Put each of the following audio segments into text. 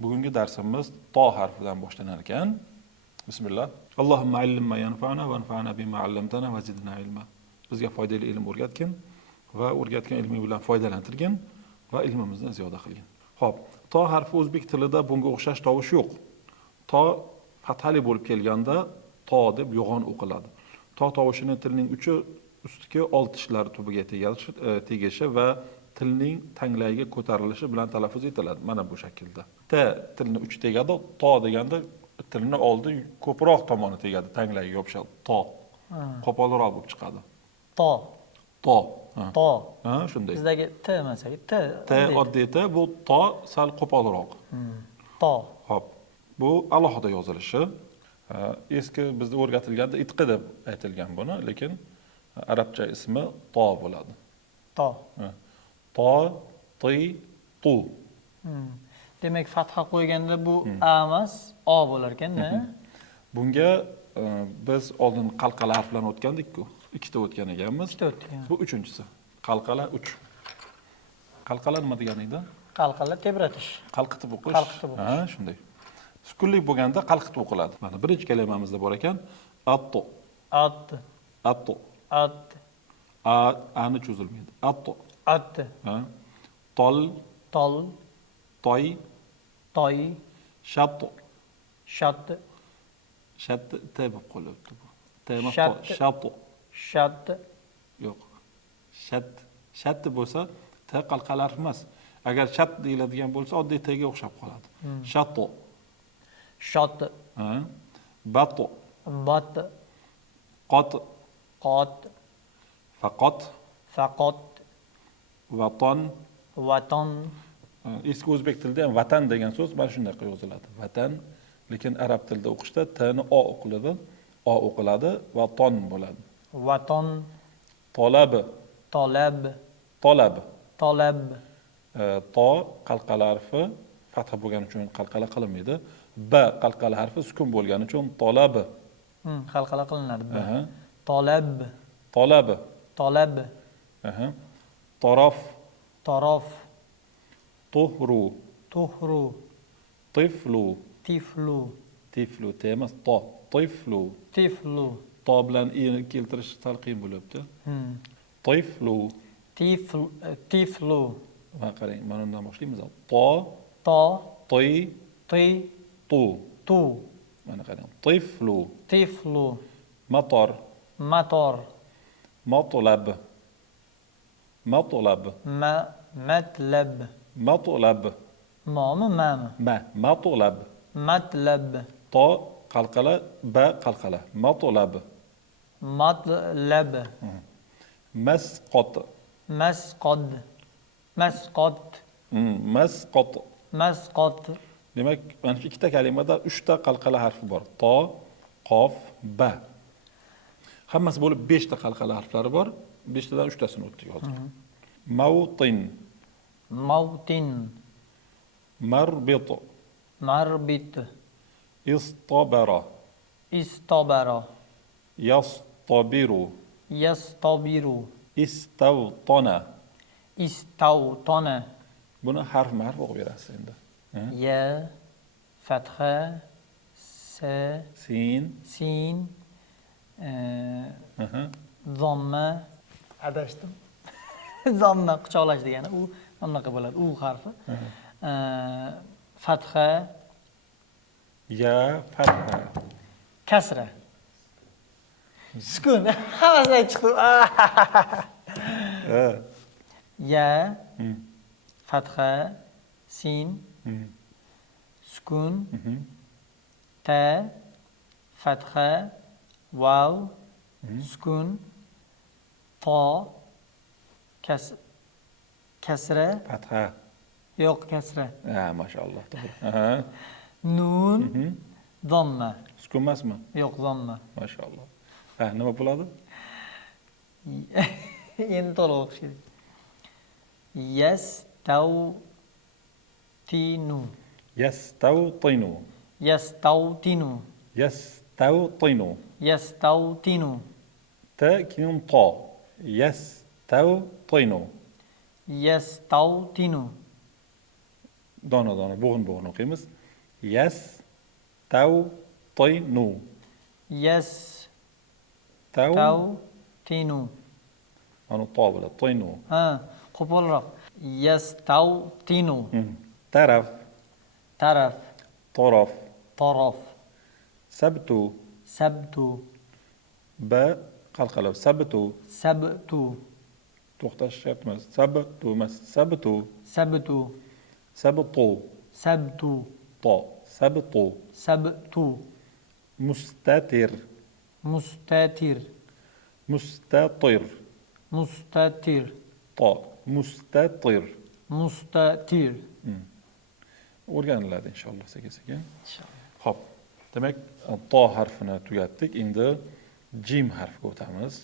Bugungi darsimiz to harfidan boshlanar ekan. Bismillah. Allohumma allimma yanfa'na va anfa'na bima 'allamtana va zidna ilma. Bizga foydali ilm o'rgatgin va o'rgatgan ilmi bilan foydalantirgin va ilmimizni ziyoda qilgin. Xo'p, to harfi o'zbek tilida bunga o'xshash tovush yo'q. To fathali bo'lib kelganda to deb yo'g'on o'qiladi. To tovushini tilning uchi ustki old tishlar tubiga tegishi va tilning tanglayiga ko'tarilishi bilan talaffuz etiladi. Mana bu shaklda. T tilni uchi tegadi, to deganda tilni oldi ko'proq tomoni tegadi, tanglayiga yopishadi. To. Qo'polroq bo'lib chiqadi. To. To. To. Ha, shunday. Bizdagi T masalan, T oddiy T, bu to sal qo'polroq. To. Xo'p. Bu alohida yozilishi. Eski bizda o'rgatilganda itqi deb aytilgan buni, lekin arabcha ismi to bo'ladi. To. To, ti, tu. Demak, fatha qo'yganda bu a emas, o bo'lar ekan-da. Bunga biz oldin qalqala harflarni o'tgandik-ku. Ikkita o'tgan ekanmiz. Ikkita o'tdik. Bu uchinchisi. Qalqala 3. Qalqala nima degani edi? Qalqala tebratish. Qalqitib o'qish. Qalqitib o'qish. Ha, shunday. Sukunlik bo'lganda qalqitib o'qiladi. Mana birinchi kalimamizda bor ekan, atto. At. Atto. At. Ani cho'zilmaydi. Atto. At. Ha. Tol, Tol. toy, Toy. shatto. Shat. Shat t bo'lib qolyapti bu. T emas, Shat. shatto. Shat. Yo'q. Shat bo'lsa t qalqala harf emas. Agar shat deyiladigan bo'lsa, oddiy t ga o'xshab qoladi. Shatto. Shot. Ha. Batto. Bat. Qot. Qot. Faqat. Faqat. Vaton. Vatan. Eski o'zbek tilida ham vatan degan so'z mana shunday yoziladi. Vatan, lekin arab tilida o'qishda t ni o o'qiladi, o o'qiladi va ton bo'ladi. Vatan. Tolab. Talab. Tolab. Talab. To qalqala harfi fatha bo'lgani uchun qalqala qilinmaydi. B qalqala harfi sukun bo'lgani uchun tolab. Qalqala qilinadi. Talab. Tolab. Talab. Tarof. Tarof. Tuhru. Tuhru. Tiflu. Tiflu. Tiflu emas, to. Tiflu. Tiflu. To bilan i'ni keltirish sal qiyin bo'lyapti. Tiflu. Tiflu. Va qarang, mana undan boshlaymiz. To, To. ti, Ti. tu. Tu. Mana qarang. Tiflu. Tiflu. Motor. Motor. Matlab. Matlab. Matlab. Matlab. Momi mami? Matlab. Matlab. To qalqala, ba qalqala. Matlab. Matlab. Masqot. Masqod. Masqot. Masqot. Masqot. Demak, mana shu ikkita kalimada 3 ta qalqala harfi bor. To, qof, ba. Hammasi bo'lib 5 ta qalqala harflari bor. 5 tadan 3 tasini o'tdik hozir. Mawtin. Mawtin. Marbit. Marbit. Istabara. Istabara. Yastabiru. Yastabiru. Istavtana. Istavtana. Buni harf-harf o'qib berasiz endi. Ya, fatha, sa, Sin. sin, zomma, adashdim. Zomma quchoqlash degani u anaqa bo'ladi, u harfi. Fatha, Ya, fatha. kasra. Sukun. Hammasidan chiqdi. Ya, fatha, sin, sukun, ta, fatha, vav, sukun, to, kasra. Fatha. Yo'q, kasra. Ha, mashallah. Nun, zomma. Sukun emasmi? Yo'q, zomma. Mashallah. Ha, nima bo'ladi? Endi to'liq o'qish kerak. Yastavtinu. Yastavtinu. Yastavtinu. Yastavtinu. Yastavtinu. Ta keyin to. Yastavtinu. Yastavtinu. dona bo'g'in o'qiymiz. Yastawtinu. Yes. Taw Taw. Tinu. mana to bo'ladi. Tinu. Ha, qo'polroq. Yes. Taw. Tinu. Taraf, Taraf. torof, Torof. sabtu, Sabtu. ba qalqalab, sabtu. Sabtu. To'xtash shart emas. Sabtu emas, sabtu. Sabtu. Sabtu. Sabtu. To. Sabtu. Sabtu. Mustatir. Mustatir. Mustatir. Mustatir. To. Mustatir. Mustatir. O'rganiladi inshaalloh sekin-sekin. Inshaalloh. Xo'p. Demak, to harfini tugatdik. Endi jim harfiga o'tamiz.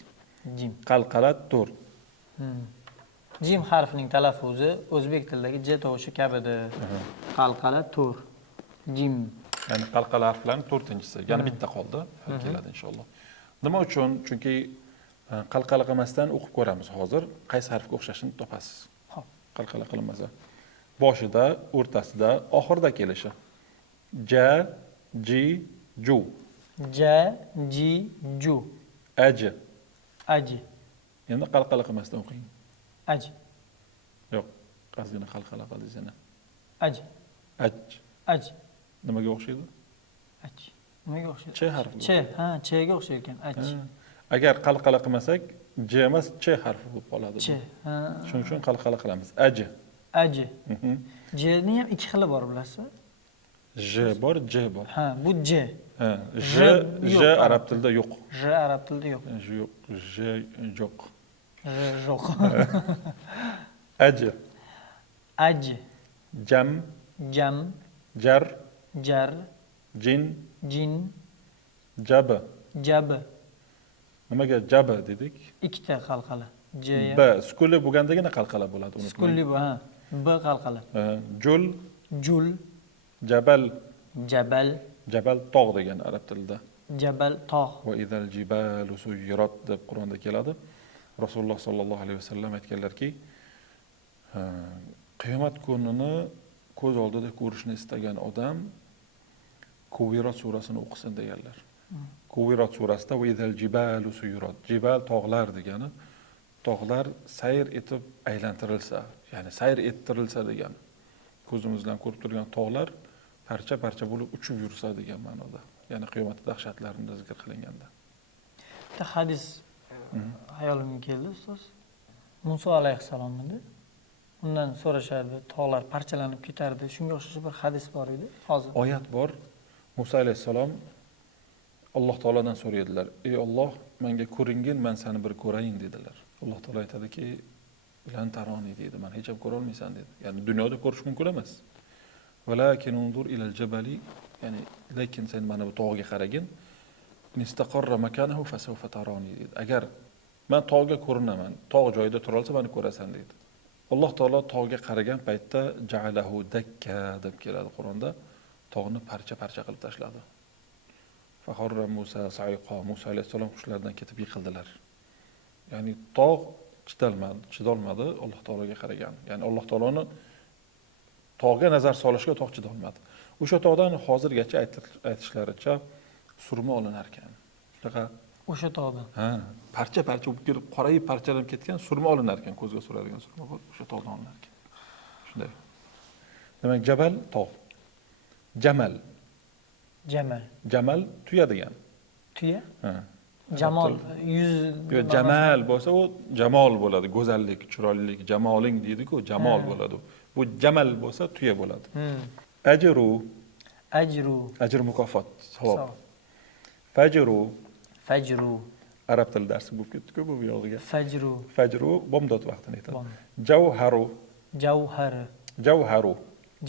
Jim. Qalqala tur. Jim harfining talaffuzi o'zbek tilidagi j tovushi kabidir. Qalqala tur. Jim. Ya'ni qalqala harflarning 4-tinchisi. Yana bitta qoldi. Hal keladi inshaalloh. Nima uchun? Chunki qalqala qilmasdan o'qib ko'ramiz hozir. Qaysi harfga o'xshashini topasiz. Xo'p. Qalqala qilinmasa. Boshida, o'rtasida, oxirida kelishi. Ja, ji, ju. Ja, ji, ju. Aji. Aji. Endi qalqala qilmasdan o'qing. Aji. Yo'q, qasdini qalqala qildingiz yana. Aji. Aj. Aji. Nimaga o'xshaydi? Aji. Nimaga o'xshaydi? Ch harfi. Ch, ha, chga o'xshaydi ekan. Aji. Agar qalqala qilmasak, j emas, ch harfi bo'lib qoladi. Ch. Ha. Shuning uchun qalqala qilamiz. Aji. Aji. Jni ham ikki xili bor, bilasizmi? J bor, j bor. Ha, bu j. Ha, j yo'q, arab tilida yo'q. J arab tilida yo'q. J yo'q, j yo'q. Yo'q. Aji. Aji. Jam, Jam. jar, Jar. jin, Jin. jaba. Jab. Nimaga jaba dedik? Ikkita qalqala. J. B sukunli bo'lgandagina qalqala bo'ladi, unutmang. Sukunli bu, ha. B qalqala. Jul, Jul. jabal. Jabal. Jabal tog' degan arab tilida. Jabal tog'. Va idal jibalu suyirat deb Qur'onda keladi. Rasululloh sollallohu alayhi vasallam aytganlarki, qiyomat kunini ko'z oldida ko'rishni istagan odam Kuvirat surasini o'qisin deganlar. Kuvirat surasida va idal jibalu suyirat. Jibal tog'lar degani, tog'lar sayr etib aylantirilsa, ya'ni sayr ettirilsa degan. Ko'zimiz bilan ko'rib turgan tog'lar parcha-parcha bo'lib uchib yursa degan ma'noda. Ya'ni qiyomat dahshatlarini zikr qilinganda. Bitta hadis hayolimga keldi, ustoz. Muso alayhissalom edi. Undan so'rashardi, tog'lar parchalanib ketardi. Shunga o'xshash bir hadis bor edi. Hozir Oyat bor. Muso alayhissalom Alloh taoladan so'raydilar. Ey Alloh, menga ko'ringin, men seni bir ko'rayin dedilar. Alloh taolo aytadiki, "Lan taroni" dedi. Men hech ham ko'ra olmaysan dedi. Ya'ni dunyoda ko'rish mumkin emas. Walakin unzur ila al-jabali, ya'ni lekin sen mana bu tog'ga qaragin. Nistaqarra makanahu fasawfa tarani dedi. Agar men tog'ga ko'rinaman, tog' joyida tura olsa meni ko'rasan dedi. Alloh taolo tog'ga qaragan paytda ja'alahu dakka deb keladi Qur'onda. Tog'ni parcha-parcha qilib tashladi. Fahorra Musa sa'iqa. Musa alayhissalom qushlardan ketib yiqildilar. Ya'ni tog' chidolmadi Alloh taologa qaragan. Ya'ni Alloh taoloni tog'ga nazar solishga tog' chidolmadi. O'sha tog'dan hozirgacha aytishlaricha surma olinar ekan. Shunaqa o'sha tog'dan. ha, parcha-parcha bo'lib kelib, qorayib parchalanib ketgan surma olinar ekan, ko'zga suradigan surma bor, o'sha tog'dan olinar ekan. Shunday. Demak, jabal tog'. Jamal. Jamal. Jamal tuya degan. Tuya? Ha. Jamol, yuz. Jamal bo'lsa u jamol bo'ladi, go'zallik, chiroylilik, jamoling deydi-ku, jamol bo'ladi. Bu jamal bo'lsa tuya bo'ladi. Ajru. Ajru. Ajr mukofot, savob. Fajru. Fajru. Arab tili darsi bo'lib ketdi-ku bu yog'iga. Fajru. Fajru bomdod vaqtini aytadi. Javharu. Javhar. Javharu.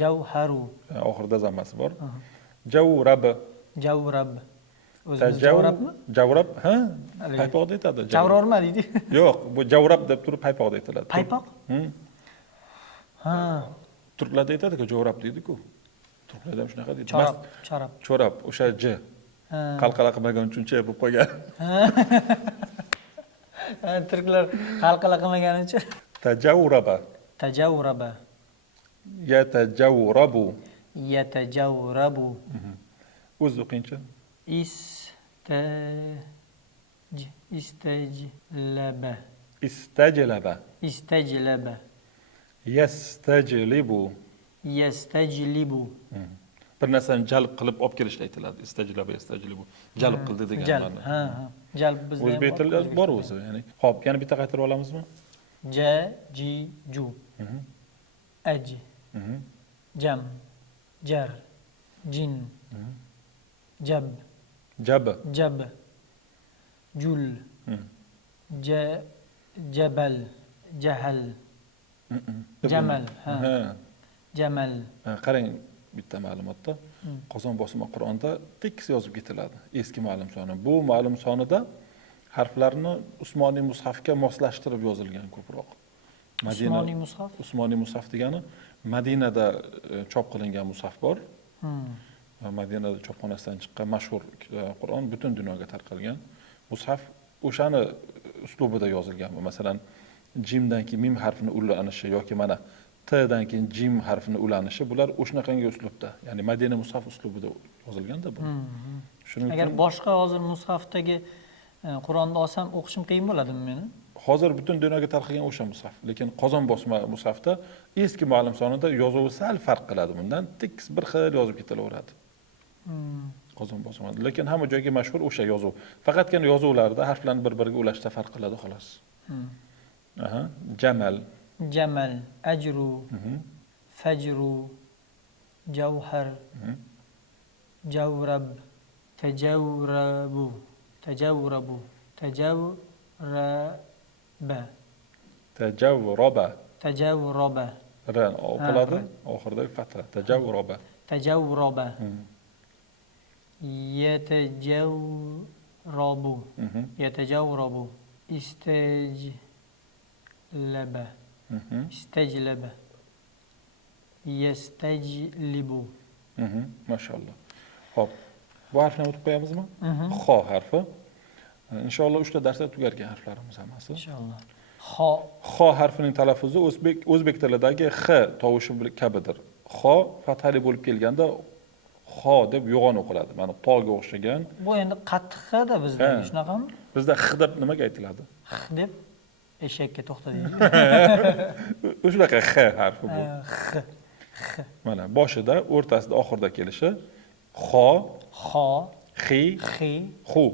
Javharu. Oxirida zammasi bor. Javrab. Javrab. O'zimiz javrabmi? Javrab, ha? Paypoqda aytadi. Javrorma deydi. Yo'q, bu javrab deb turib paypoqda aytiladi. Paypoq? Ha. Turklarda aytadi-ku, javrab deydi-ku. Turklarda ham shunaqa deydi. Chorab. Chorab, o'sha j. Qalqala qilmagan uchun ch bo'lib qolgan. Turklar qalqala qilmagani uchun. Tajawraba. Tajawraba. Yatajawrabu. Yatajawrabu. O'zi o'qingchi. Istajlaba. Istajlaba. Istajlaba. Yastajlibu. Yastajlibu. Bir narsani jalb qilib olib kelishda aytiladi. Istajlaba, yastajlibu. Jalb qildi degan Jalb. ma'no. Ha, ha. Jalb bizda ham O'zbek tilida bor o'zi, ya'ni. Xo'p, yana bitta qaytarib olamizmi? Ja, ji, ju. Aj. Jam. Jar. Jin. Jab. Jab. Jab. Jul. Jabal. Jahal. Jamal. Ha. Jamal. Qarang bitta ma'lumotda Qozon bosma Qur'onda tekis yozib ketiladi. Eski ma'lum soni. Bu ma'lum sonida harflarni Usmoniy mushafga moslashtirib yozilgan ko'proq. Usmoniy mushaf. Usmoniy mushaf degani Madinada chop qilingan mushaf bor. Madinada chopxonasidan chiqqan mashhur Qur'on butun dunyoga tarqalgan. Mushaf o'shani uslubida yozilgan. Masalan, jimdan keyin mim harfini ulanishi yoki mana T'dan keyin jim harfini ulanishi bular o'shanaqangi uslubda, ya'ni Madina mushaf uslubida yozilganda bu. Shuning Agar uchun boshqa hozir mushafdagi Qur'onni olsam o'qishim qiyin bo'ladimi meni? hozir butun dunyoga tarqalgan o'sha mushaf, lekin Qozon bosma mushafda eski ma'lum sonida yozuvi sal farq qiladi bundan, tekis bir xil yozib ketilaveradi. Qozon bosma, lekin hamma joyga mashhur o'sha yozuv. Faqatgina yozuvlarda harflarni bir-biriga ulashda farq qiladi xolos. Aha, Jamal. Jamal, ajru, fajru, jawhar, jawrab, tajawrabu, tajawrabu, tajawraba, Tajawraba. tajawraba, Ran o'qiladi, oxiridagi fatha. Tajawraba. tajawraba, yatajawrabu, yatajawrabu, istajlaba. İsteclebe. Yesteclibu. Maşallah. Hop. Bu harfni o'tib qo'yamizmi? Xo harfi. Inshaalloh 3 ta darsda tugarkan harflarimiz hammasi. İnşallah. Xo harfining talaffuzi o'zbek tilidagi x tovushi kabidir. Xo fathali bo'lib kelganda xo deb yo'g'on o'qiladi. Mana toga o'xshagan. Bu endi qattiq-da bizda shunaqami? Bizda x deb nimaga aytiladi? X deb eshakka to'xta deydi. O'shunaqa x harfi bu. Mana boshida, o'rtasida, oxirida kelishi xo, xi, xu.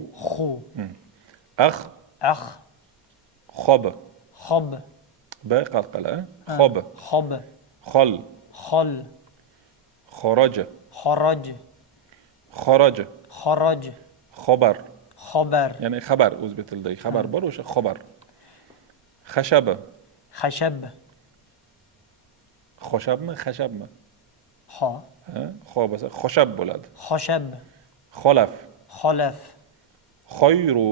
Ax, xob. B qalqala, xob. Xol, xoroj, xobar. Ya'ni xabar o'zbek tilidagi xabar bor, o'sha xobar. Xashab. Xoshabmi, xashabmi? Xo. Xo bo'lsa xoshab bo'ladi. Xoshab. Xolaf. Xoyru.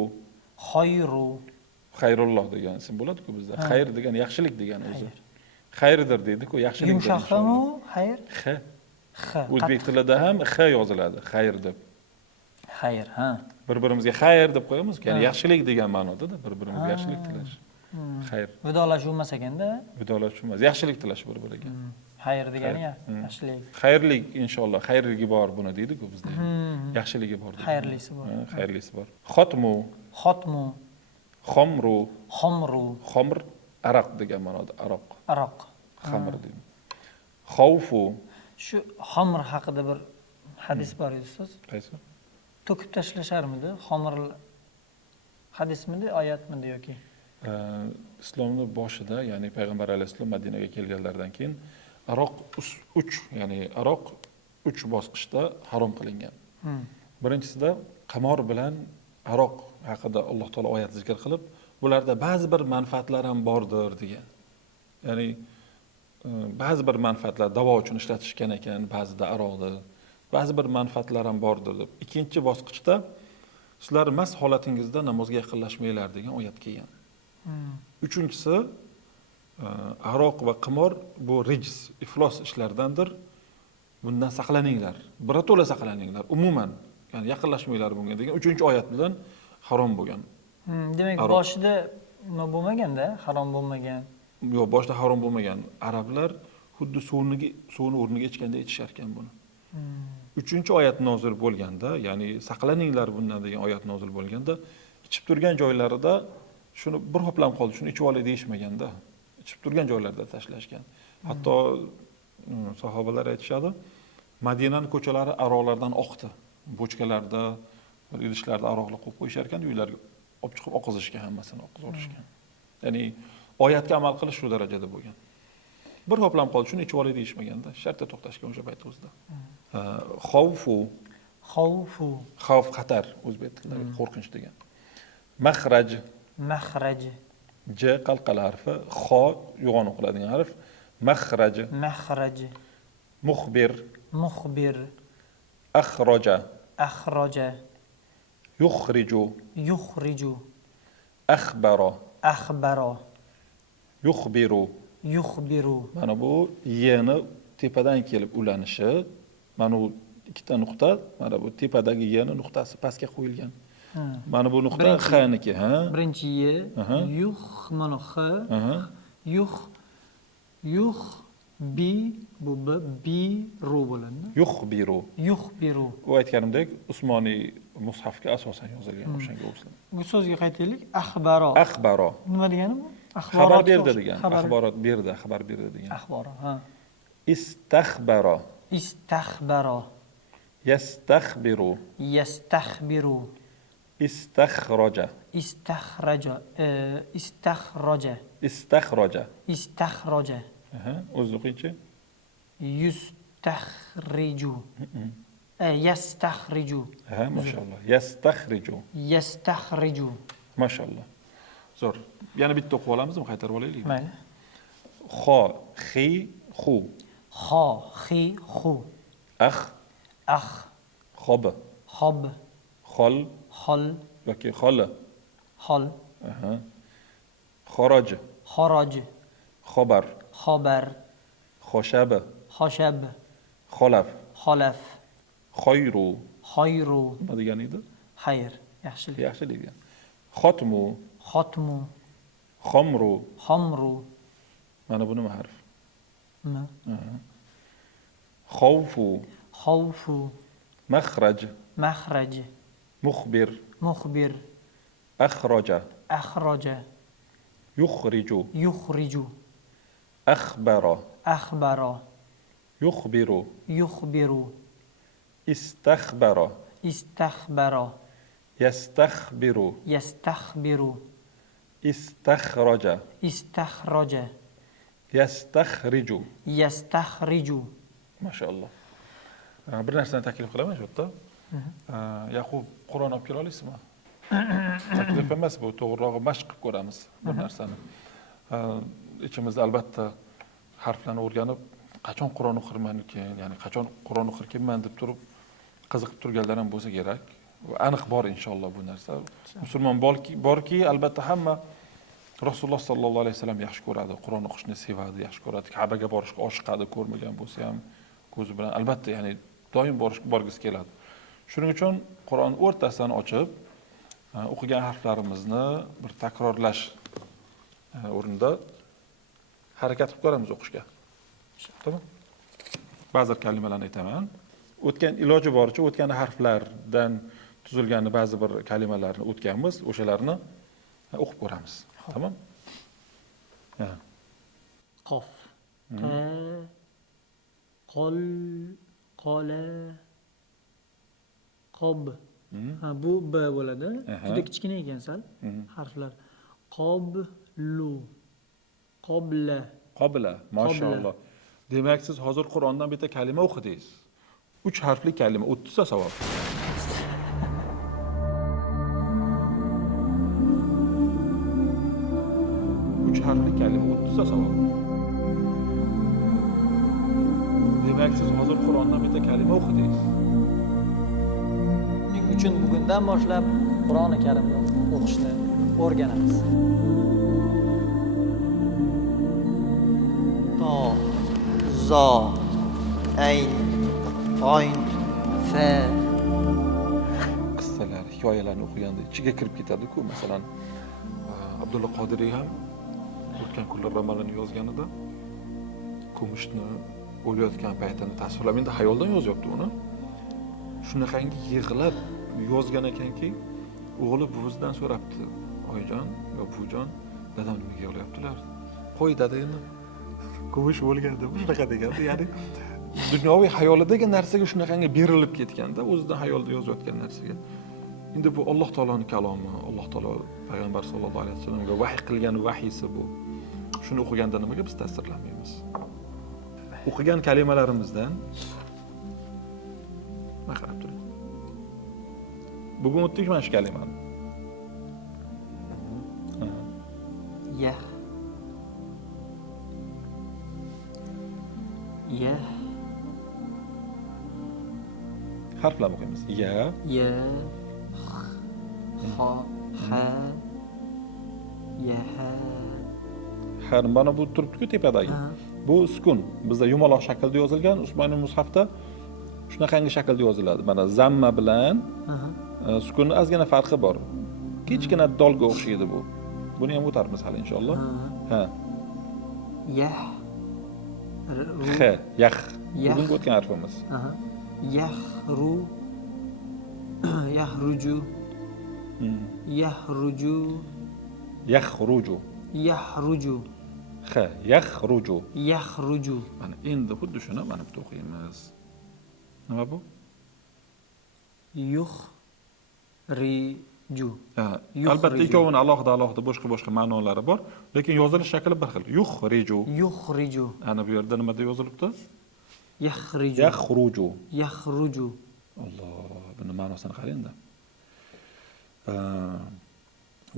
Xayrulloh degan ism bo'ladi-ku bizda. Xayr degan yaxshilik degan o'zi. Xayrdir deydi-ku, yaxshilik degan. Yumshoqmi xayr? X. O'zbek tilida ham x yoziladi, xayr deb. Xayr, ha. Bir-birimizga xayr deb qo'yamiz, ya'ni yaxshilik degan ma'noda-da, bir-birimizga yaxshilik tilash. Xayr. Vidolashuv emas ekanda. Vidolashuv emas, yaxshilik tilash bir-biriga. Xayr degani yaxshilik. Xayrlik inshaalloh, xayrligi bor buni deydi-ku bizda. Yaxshiligi bor. Xayrlisi bor. Xayrlisi bor. Xotmu. Xomru. Xomr aroq degan ma'noda, aroq. Xamr deydi. Xavfu. Shu xamr haqida bir hadis bor edi ustoz. Qaysi? To'kib tashlasharmidi? Xamr hadismidi, oyatmidi yoki? Islomning boshida, ya'ni payg'ambar alayhisalom Madinaga kelganlaridan keyin aroq 3, ya'ni aroq 3 bosqichda harom qilingan. Birinchisida qimor bilan aroq haqida Alloh taolo oyat zikr qilib, bularda ba'zi bir manfaatlar ham bordir degan. Ya'ni ba'zi bir manfaatlar davo uchun ishlatishgan ekan, ba'zida aroqda, ba'zi bir manfaatlar ham bordir deb. Ikkinchi bosqichda sizlar mast holatingizda namozga yaqinlashmanglar degan oyat kelgan. Uchinchisi aroq va qimor bu rijs, iflos ishlardandir. Bundan saqlaninglar. Birato'la saqlaninglar. Umuman, ya'ni yaqinlashmanglar bunga degan 3-oyat bilan harom bo'lgan. Demak, boshida nima bo'lmagan-da, harom bo'lmagan. Yo'q, boshida harom bo'lmagan. Arablar xuddi suvni o'rniga ichganda ichisharkan ekan buni. 3-oyat nozil bo'lganda, ya'ni saqlaninglar bundan degan oyat nozil bo'lganda, ichib turgan joylarida shuni bir hoplam qoldi, shuni ichib olay deyishmaganda, ichib turgan joylarda tashlashgan. Hatto sahobalar aytishadi, Madinaning ko'chalari aroqlardan oqdi. Bochkalarda, idishlarda aroqlar qo'yib qo'yishar ekan, uylarga olib chiqib oqizishgan, hammasini oqizib olishgan. Ya'ni oyatga amal qilish shu darajada bo'lgan. Bir hoplam qoldi, shuni ichib olay deyishmaganda, shartta to'xtashgan o'sha payt o'zida. Xavfu, xavf xatar o'zbek tilida qo'rqinch degan. Makhraj, j qalqala harfi, xo yo'g'on o'qiladigan harf. Makhraj, muxbir, akhraja, yukhriju, akhbara, yukhbiru. Mana bu yeni tepadan kelib ulanishi, mana bu ikkita nuqta, mana bu tepadagi yeni nuqtasi pastga qo'yilgan. Mana bu nuqta xniki, ha? Birinchi ye, mana x, yuh, bi, bu bi ru bo'ladi. Yukhbiru. U aytganimdek, Usmoniy mushafga asosan yozilgan o'shanga o'xshaydi. Bu so'zga qaytaylik. Axbaro. Nima degani bu? Xabar berdi degan. Axborot berdi, xabar berdi degan. Axbaro, ha. Istakhbaro. Yastakhbiru. Istakhraja. O'zi o'qiychi? Yustakhriju. Mashallah. Yastakhriju. Mashallah. Zo'r. Yana bitta o'qib olamizmi? Qaytarib olaylikmi? Mayli. Xo, xi, xu. Akh, xob. Xol yoki xoli. Xoroj. Xobar. Xoshab. Xolaf. Xoyru. Nima degani edi? Xayr, yaxshilik. Yaxshilik degan. Xotmu. Xomru. Mana bu nima harf? Xavfu. Makhraj. Muxbir. Akhraja. Yukhriju. Akhbara. Yukhbiru. Istakhbara. Yastakhbiru. Istakhraja. Yastakhriju. Mashallah. Bir narsani taklif qilaman shu yerda. Yaqub, Qur'on olib kela olasizmi? Taklif emas bu, to'g'rirog'i mashq qilib ko'ramiz bu narsani. Ichimizda albatta harflarni o'rganib, qachon Qur'on o'qirman ekan, ya'ni qachon Qur'on o'qirkenman deb turib qiziqib turganlar ham bo'lsa kerak. Aniq bor inshaalloh bu narsa. Musulmon borki, albatta hamma Rasululloh sallallohu alayhi vasallam yaxshi ko'radi, Qur'on o'qishni sevadi, yaxshi ko'radi, Ka'baga borishga oshiqadi, ko'rmagan bo'lsa ham ko'zi bilan albatta, ya'ni doim borgisi keladi. Shuning uchun Qur'on o'rtasidan ochib, o'qigan harflarimizni bir takrorlash o'rnida harakat qilib ko'ramiz o'qishga. Tamam? Ba'zi kalimalarni aytaman. Iloji boricha o'tgan harflardan tuzilgan ba'zi bir kalimalarni o'tganmiz, o'shalarni o'qib ko'ramiz. Tamam? Qof. Qol, qola, qob. Bu b bo'ladi. Juda kichkina ekan sal harflar. Qoblu. Qobla. Mashallah. Demak, siz hozir Qur'ondan bitta kalima o'qidingiz. 3 harfli kalima 30 ta savob. Harfli kalima 30 ta savob. Demak, siz hozir Qur'ondan bitta kalima o'qidingiz. Shuning uchun bugundan boshlab Qur'oni Karimni o'qishni o'rganamiz. To, zo, ayn, oyn, fa. Qissalar, hikoyalarni o'qiganda ichiga kirib ketadi-ku, masalan, Abdulla Qodiriy ham o'tgan kunlar romanini yozganida kumushni o'layotgan paytini tasvirlab, endi xayoldan yozyapti uni. Shunaqangi yig'lab yozgan ekanki, o'g'li buvisidan so'rabdi, "Oyijon yo buvijon, dadam nimaga yig'layaptilar?" "Qo'y dada endi. Kumush o'lgan" deb shunaqa deganda, ya'ni dunyoviy xayolidagi narsaga shunaqangi berilib ketganda, o'zidan xayolda yozayotgan narsaga. Endi bu Alloh taoloning kalomi, Alloh taolo payg'ambar sollallohu alayhi vasallamga vahiy qilgan vahiysi bu. Shuni o'qiganda nimaga biz ta'sirlanmaymiz? O'qigan kalimalarimizdan mana qarab turing. Bugun o'tdik mana shu kalimani. Yah. Yah. Harflar o'qiymiz. Ya, Ya. Ha. Ha. Yaha. har mana bu turibdi-ku tepadagi. Aha. Bu sukun. Bizda yumaloq shaklda yozilgan, Usmonning mushafda shunaqangi shaklda yoziladi. Mana zamma bilan Aha. sukunning ozgina farqi bor. Kichkina dolga o'xshaydi bu. Buni ham o'tarmiz hali inshaalloh. Ha. Yah. X, yax. Yax. Bugun o'tgan harfimiz. Aha. Yahru. Yahruju. Yahruju. Yaxruju. Yahruju. X, yaxruju. Yahruju. Mana endi xuddi shuni mana bitta o'qiymiz. Nima bu? Yuhriju. Albatta ikkovining alohida boshqa ma'nolari bor, lekin yozilish shakli bir xil. Yuhriju. Yuhriju. Ana bu yerda nima deb yozilibdi? Yahriju. Yaxruju. Yahruju. Alloh, buni ma'nosini qarang-da.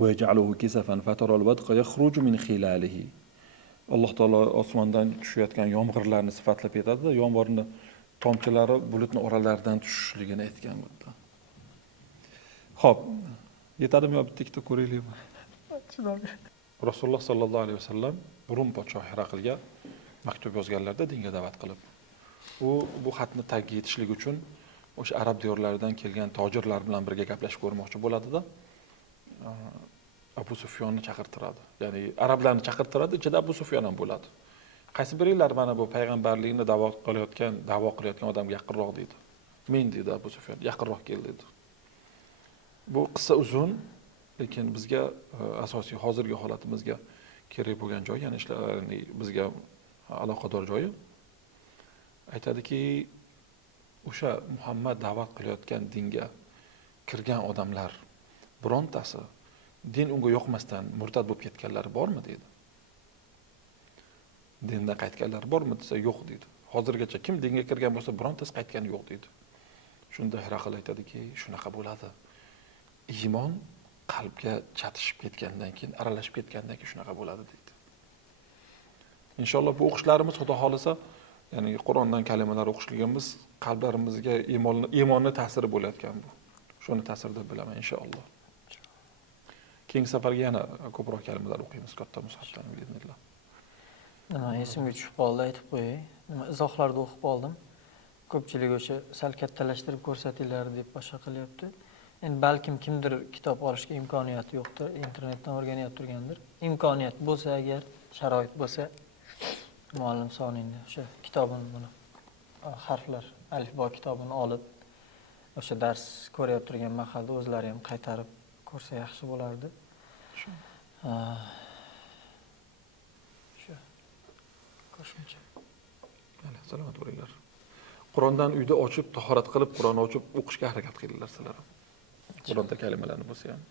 Va yaj'aluhu kisafan fatara al-wadqa yakhruju min khilalihi. Alloh taolo osmondan tushayotgan yomg'irlarni sifatlab aytadi, yomg'irni tomchilari bulutning oralaridan tushishligini aytgan bo'ldi. Xo'p, yetadimi yo bitta ikkita ko'raylikmi? Rasululloh sallallohu alayhi vasallam Rum podshohi Hiraqlga maktub yozganlarda dinga da'vat qilib, bu xatni tagiga yetishlik uchun o'sha arab diyorlaridan kelgan tojirlar bilan birga gaplashib ko'rmoqchi bo'ladida, Abu Sufyonni chaqirtiradi. Ya'ni arablarni chaqirtiradi, ichida Abu Sufyon ham bo'ladi. Qaysi biringlar mana bu payg'ambarlikni da'vo qilayotgan odamga yaqinroq deydi. Men dedi Abu Sufyon, yaqinroq kel dedi. Bu qissa uzun, lekin bizga asosiy hozirgi holatimizga kerak bo'lgan joy, ya'ni ishlarni bizga aloqador joyi. Aytadiki, o'sha Muhammad da'vat qilayotgan dinga kirgan odamlar birontasi din unga yoqmasdan murtad bo'lib ketganlari bormi dedi. Dindan qaytganlar bormi desa yo'q dedi. Hozirgacha kim dinga kirgan bo'lsa birontasi qaytgani yo'q dedi. Shunda Hiraql aytadiki, shunaqa bo'ladi. Iymon qalbga chatishib ketgandan keyin, aralashib ketgandan keyin shunaqa bo'ladi dedi. Inshaalloh bu o'qishlarimiz Xudo xolisa, ya'ni Qur'ondan kalimalar o'qishligimiz qalblarimizga iymonni ta'siri bo'layotgan bu. Shuni ta'sir deb bilaman inshaalloh. Keyingi safarga yana ko'proq kalimalar o'qiymiz katta mushafdan biiznillah. Esimga tushib qoldi, aytib qo'yay. Izohlarda o'qib qoldim. Ko'pchilik o'sha sal kattalashtirib ko'rsatinglar deb boshqa qilyapti. Endi balkim kimdir kitob olishga imkoniyati yo'qdir, internetdan o'rganib turgandir. Imkoniyat bo'lsa agar, sharoit bo'lsa, muallim soningni o'sha kitobini buni harflar, alifbo kitobini olib o'sha dars ko'rib turgan mahalda o'zlari ham qaytarib ko'rsa yaxshi bo'lardi. Shu ko'rishuncha. Mana salomat bo'linglar. Qur'ondan uyda ochib, tahorat qilib, Qur'onni ochib o'qishga harakat qilinglar sizlar ham. Qur'onda kalimalarni bo'lsa ham.